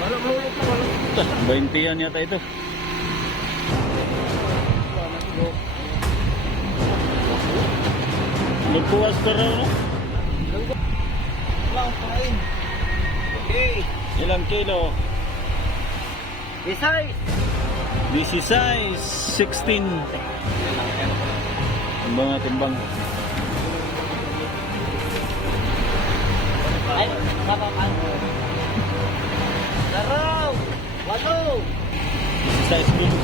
Ito, 20 yan yata ito. Nagpuwas ka raw, no? Okay. Ilang kilo? Isay. 16, 16. Timbang na timbang. Ay, sabakan. Laraw. Walo. 16 kilo.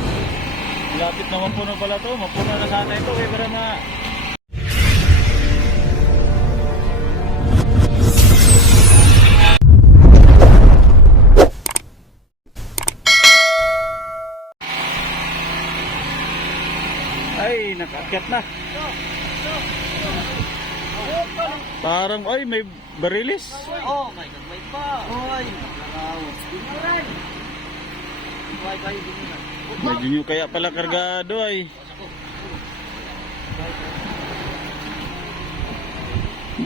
Lapit na mapuno pala to. Mapuno na sana ito. Eh, para na... Ay, nakaakyat na. Parang, ay, may barilis. Oh my God, may pa. Oy. Laraw. Bye. Medyo nyo kaya pala kargado ay.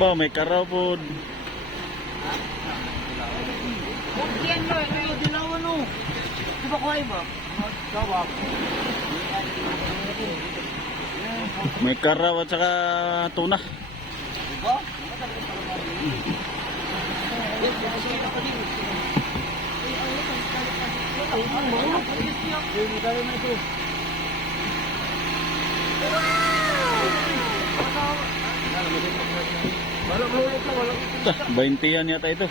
Ba, may karaw po. Yan mo, ito dilawan no. Di ba kuhay ba? Gawak. May karaw at saka tuna. Diba? Ito, 20 yan yata ito.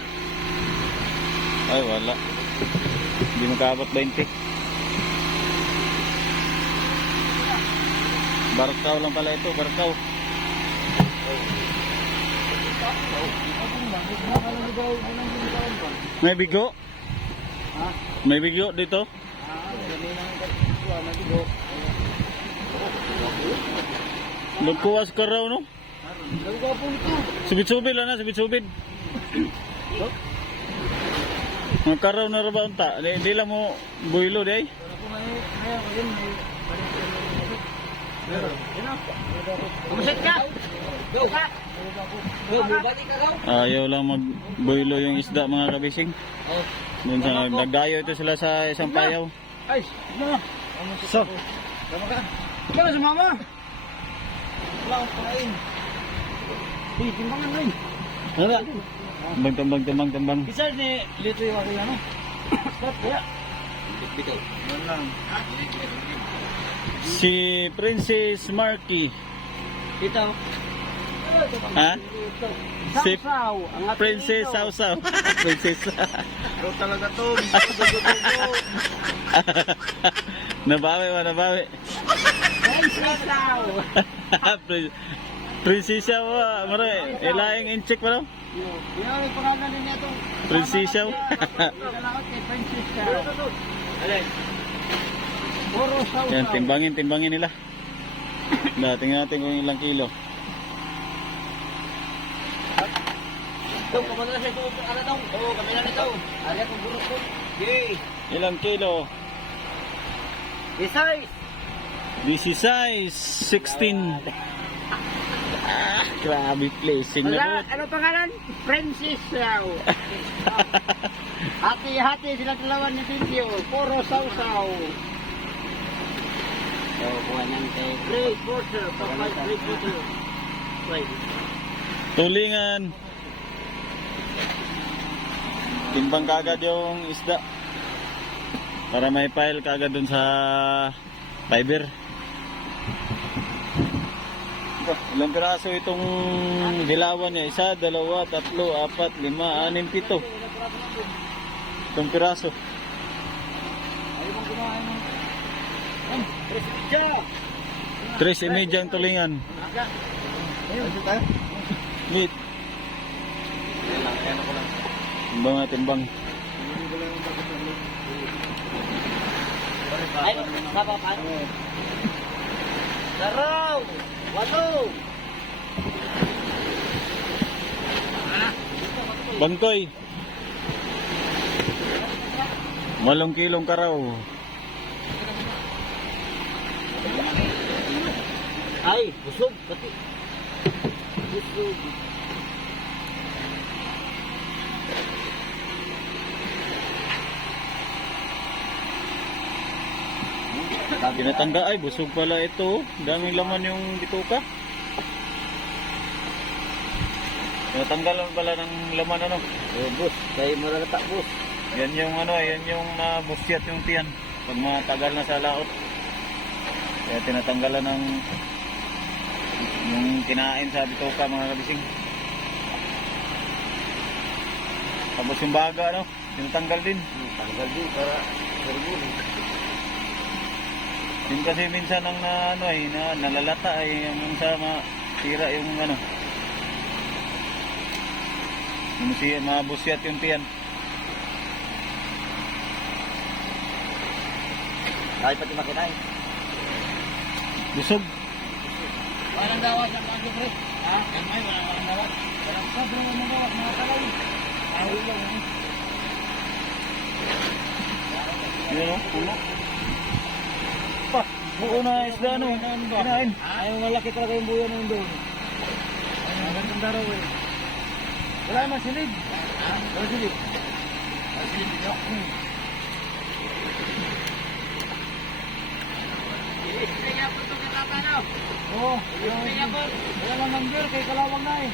Ay, wala. Hindi makabot 20. Barkaw lang pala ito, barkaw. May bigo? May bigo dito? Magkuwas ka raw, no? Subid-subid lang na, subid-subid. Magkaraw na raw ba unta? Hindi lang mo builo, di ay? Umusit ka! Duka! Ayaw lang magbuilo yung isda, mga kabising. Doon sa nagdayo ito sila sa isang payaw. Ay! So! Tama ka! Ikaw na sumama! Wala akong pakain. Hey, timbangan rin. Hala! Tambang. Kisar ni Lito yung ako yan, no? Stop, kaya. Bitaw. Yan lang. Si Princess Marky. Bitaw. Ha? Si Sausaw. Ang ating Princess ito. Sausaw. Princess. Pero talaga to. Dugo-dugo. Nabawi. Sausaw. Prinsesya mo, mare. Ilaing inchik pa no? Yan, may pangalan din niya itong. Prinsesya mo. Kalakot kay Prinsesya. Alin? Puro sausaw. Yan, timbangin nila. Tingnan natin kung ilang kilo. Ito, pumunta na siya ito. Ano daw? Oo, kami na nito. Ari akong gurot ko. Yay! Ilang kilo? Isay! 16, 16. Grabe placing na po. Ano pangalan? Princess Yaw. Hati-hati sila dalawa ni Tintyo. Puro sausaw. So, kuha nang kay Great Porter. Papay Great Porter. Tulingan. Timbang kagad yung isda. Para may file kagad dun sa fiber. Ilang piraso itong dilawan niya? 1, 2, 3, 4, 5, 6, 7. Itong piraso. Ayaw mong kumain ng... Presidya! 3.5 ang tulingan. Ayun, ito tayo. Meat. Timbang. Ay, sabakan. Laraw! Walo! Bangkoy. 8 kilong karaw. Ay, busog. Pati. Busog. Tinatangga ay busog pala ito. Daming laman yung bituka. Tinatanggalan pala ng laman ano. Boss, tayo malalata, boss. Yan yung ano, yan yung nabusyat yung tiyan pag matagal na sa laot. Kaya tinatanggalan ng yung kinain sa bituka mga kabising. Tapos yung baga ano, tinatanggal din. Tanggal din para sargun. Yun kasi minsan ang ano ay nalalata ay yung sa masira yung ano. Yung mabusyat yung tiyan. Dahil pati makinain. Busog. Walang gawas ang mga pre. Ha? Kamay, walang gawas. Walang sobrang mga gawas, mga kalay. Ayaw lang. Yun o, puno. Pa, buo na isda ano. Kinain. Ayaw malaki talaga yung buya nung doon. Ang gandang daraw eh. Wala naman silid. Ha? Wala silid. Wala silid dito. Oo, wala naman beer kay kalawang na eh.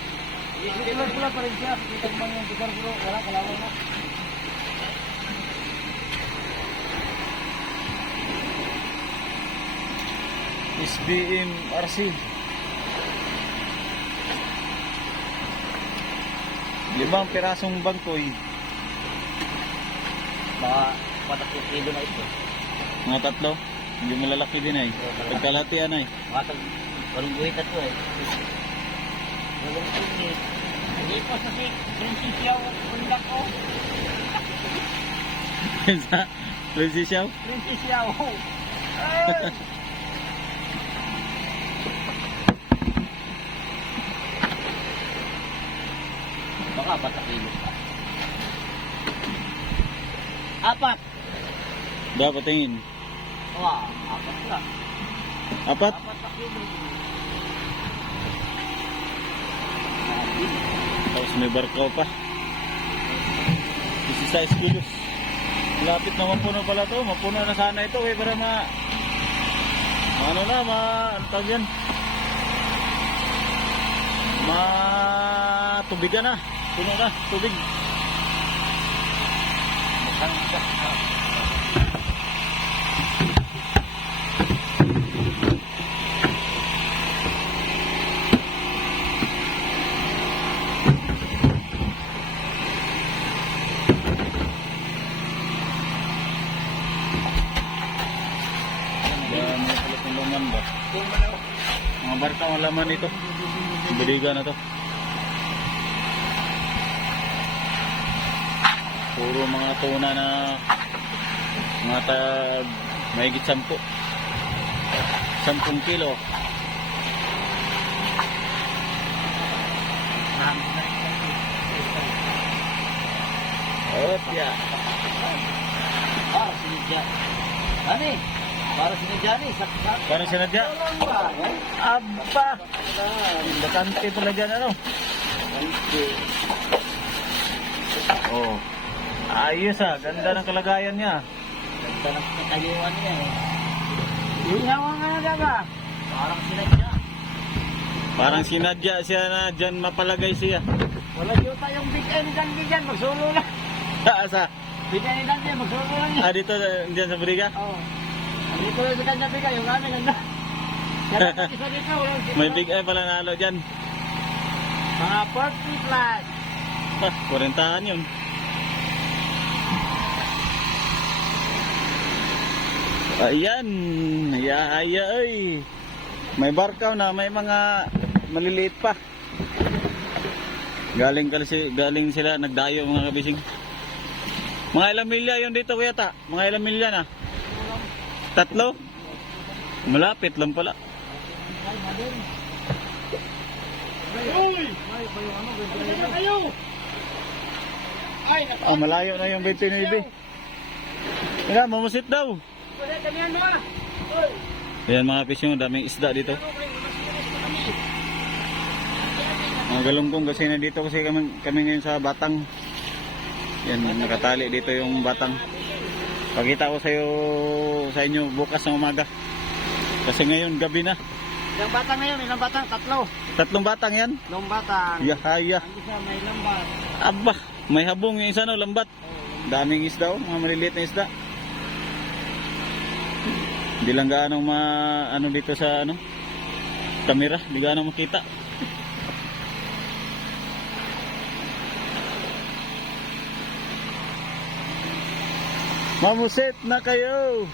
Ilan pula pa rin siya. Kita naman yung besar pero wala kalawang na. SBM RC. 5 pirasong bangkoy. Baka 4 kilo na ito. Mga 3. Hindi malalaki din ay. Pagkalatian ay. Matag, walang buhit na ito eh. Walang buhit. Hindi pa sa prinsipyaw, pundak ko. Sa Prinsesyaw. Prinsipyaw. Ay! Baka 4 kilo pa. 4! Dapat tingin. Wah, 4 lang. 4. 4 na kilo. Tapos may barkaw pa. 16 kilos. Lapit na mapuno pala to. Mapuno na sana ito eh para ano tawag yan? Tubigan na. Puno na. Tubig. Dami pala itong laman ba? Mga barka ang laman ito. Biliga na to. Puro mga tuna na mga mahigit 10. 10 kilo. ya. Para sinidya. Ani? Para sinidya ni. Saksak. Parang sinadya. Aba! Bakante pala dyan ano? Oh. Ayos ah. Ganda ng kalagayan niya. Ganda ng katayuan niya eh. Ihawa nga na daga. Parang sinadya. Parang sinadya siya na dyan mapalagay siya. Wala dito tayong bigay ni Dandy dyan. Magsulo lang. Asa? Bigay ni Dandy. Magsulo lang niya. Dito dyan sa Briga? Oo. Dito yung sa kanya bigay. Yung ano ganda. Kaya isa dito. May big eye pala nalo dyan. Mga 40 plus. 40 yun. Ayan. Haya ay. May barkaw na. May mga maliliit pa. Galing sila. Nagdayo mga kabising. Mga ilang milya yun dito kuya ta? Mga ilang milya na? 3? Malapit lang pala. Malayo na yung 29. Kaya mamusit daw. Ayan mga pisyong, daming isda dito. Mga galunggong kasi na dito kasi kami ngayon sa Batang. Yan, nakatali dito yung Batang. Pakita ko sa inyo bukas ng umaga. Kasi ngayon gabi na. Ilang batang ngayon? Ilang batang? 3. 3 batang yan. 3 batang. Yahaya. Ang isa may lambat. Aba, may habong yung isa no, lambat. Oh, Daming isda oh, mga maliliit na isda. Hindi lang gaano ano dito sa ano kamera, hindi gaano makita. Mamuset na kayo.